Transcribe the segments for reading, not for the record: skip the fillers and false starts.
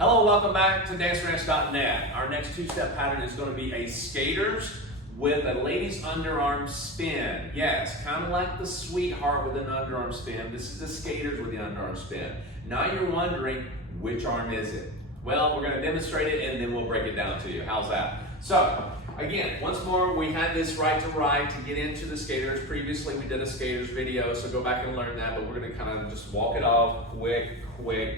Hello, welcome back to danceranch.net. Our next two-step pattern is going to be a skaters with a lady's underarm spin. Yes, kind of like the sweetheart with an underarm spin. This is the skaters with the underarm spin. Now you're wondering, which arm is it? Well, we're going to demonstrate it and then we'll break it down to you. How's that? So, again, once more, we had this right to right to get into the skaters. Previously, we did a skaters video, so go back and learn that, but we're going to kind of just walk it off quick,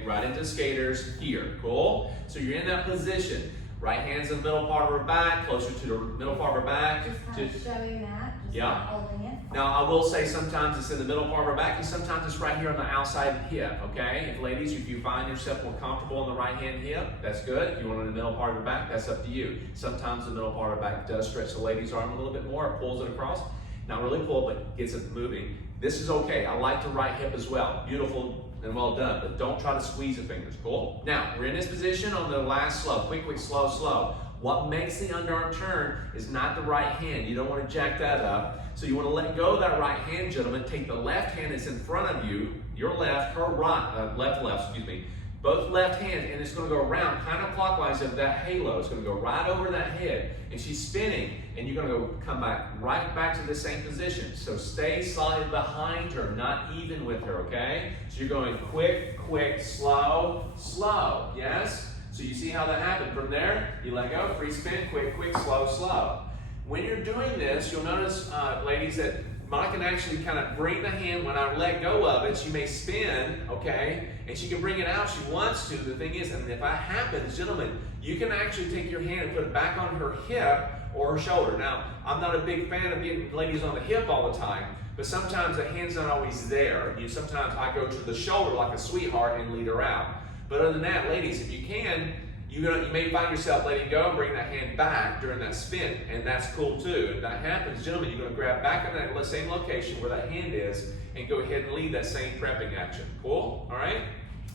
right into skaters here. Cool? So you're in that position. Right hand's in the middle part of her back, closer to the middle part of her back. Just kind of showing that, just not holding it. Now, I will say sometimes it's in the middle part of her back, and sometimes it's right here on the outside hip, okay? If ladies, if you find yourself more comfortable on the right hand hip, that's good. If you want it in the middle part of her back, that's up to you. Sometimes the middle part of her back does stretch the lady's arm a little bit more. It pulls it across. Not really pull, but gets it moving. This is okay. I like the right hip as well. Beautiful and well done, but don't try to squeeze the fingers. Cool? Now, we're in this position on the last slow. Quick, slow, slow. What makes the underarm turn is not the right hand. You don't want to jack that up. So you want to let go of that right hand, gentlemen. Take the left hand that's in front of you, your left, her right, left, excuse me. Both left hands, and it's going to go around counterclockwise of that halo. It's going to go right over that head, and she's spinning, and you're going to come back right back to the same position. So stay slightly behind her, not even with her, okay? So you're going quick, slow, slow, yes? So you see how that happened. From there, you let go, free spin, quick, slow, slow. When you're doing this, you'll notice, ladies, that I can actually kind of bring the hand when I let go of it. She may spin, okay? And she can bring it out if she wants to. The thing is, and if that happens, gentlemen, you can actually take your hand and put it back on her hip or her shoulder. Now, I'm not a big fan of getting ladies on the hip all the time, but sometimes the hand's not always there. Sometimes I go to the shoulder like a sweetheart and lead her out. But other than that, ladies, if you can, you may find yourself letting go and bring that hand back during that spin, and that's cool too. If that happens, gentlemen, you're going to grab back on that same location where that hand is and go ahead and lead that same prepping action. Cool? All right?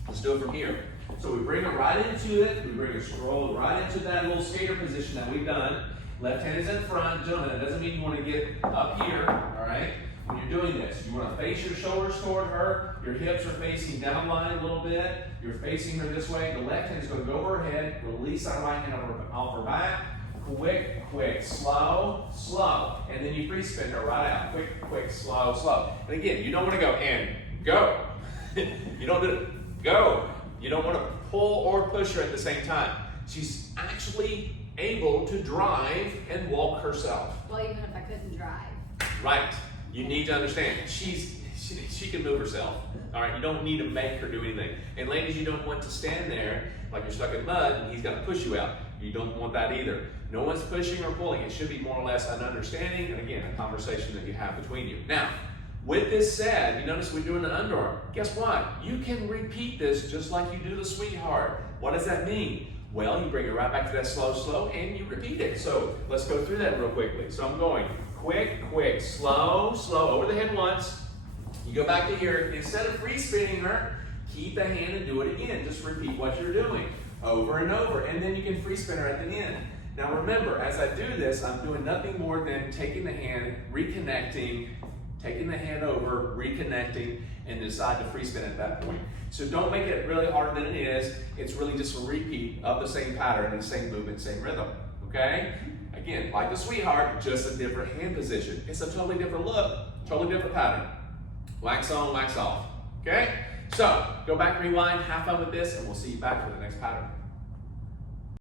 Let's do it from here. So we bring her right into it. We bring her scroll right into that little skater position that we've done. Left hand is in front. Gentlemen, that doesn't mean you want to get up here, all right? When you're doing this, you want to face your shoulders toward her. Your hips are facing down line a little bit. You're facing her this way. The left hand is going to go over her head. Release that right hand off her back. Quick, slow, slow. And then you free spin her right out. Quick, slow, slow. And again, you don't want to go and go. You don't do it. Go. You don't want to pull or push her at the same time. She's actually able to drive and walk herself. Well, even if I couldn't drive. Right. You need to understand, she can move herself. All right, you don't need to make her do anything. And ladies, you don't want to stand there like you're stuck in mud and he's going to push you out. You don't want that either. No one's pushing or pulling. It should be more or less an understanding and again, a conversation that you have between you. Now, with this said, you notice we're doing the underarm. Guess what? You can repeat this just like you do the sweetheart. What does that mean? Well, you bring it right back to that slow, and you repeat it. So let's go through that real quickly. So I'm going quick, slow, over the head once. You go back to here. Instead of free spinning her, keep the hand and do it again. Just repeat what you're doing over and over, and then you can free spin her at the end. Now remember, as I do this, I'm doing nothing more than taking the hand, reconnecting, taking the hand over, reconnecting, and decide to free spin at that point. So don't make it really harder than it is. It's really just a repeat of the same pattern and same movement, same rhythm, okay? Again, like the sweetheart, just a different hand position. It's a totally different look, totally different pattern. Wax on, wax off, okay? So, go back, rewind, have fun with this, and we'll see you back for the next pattern.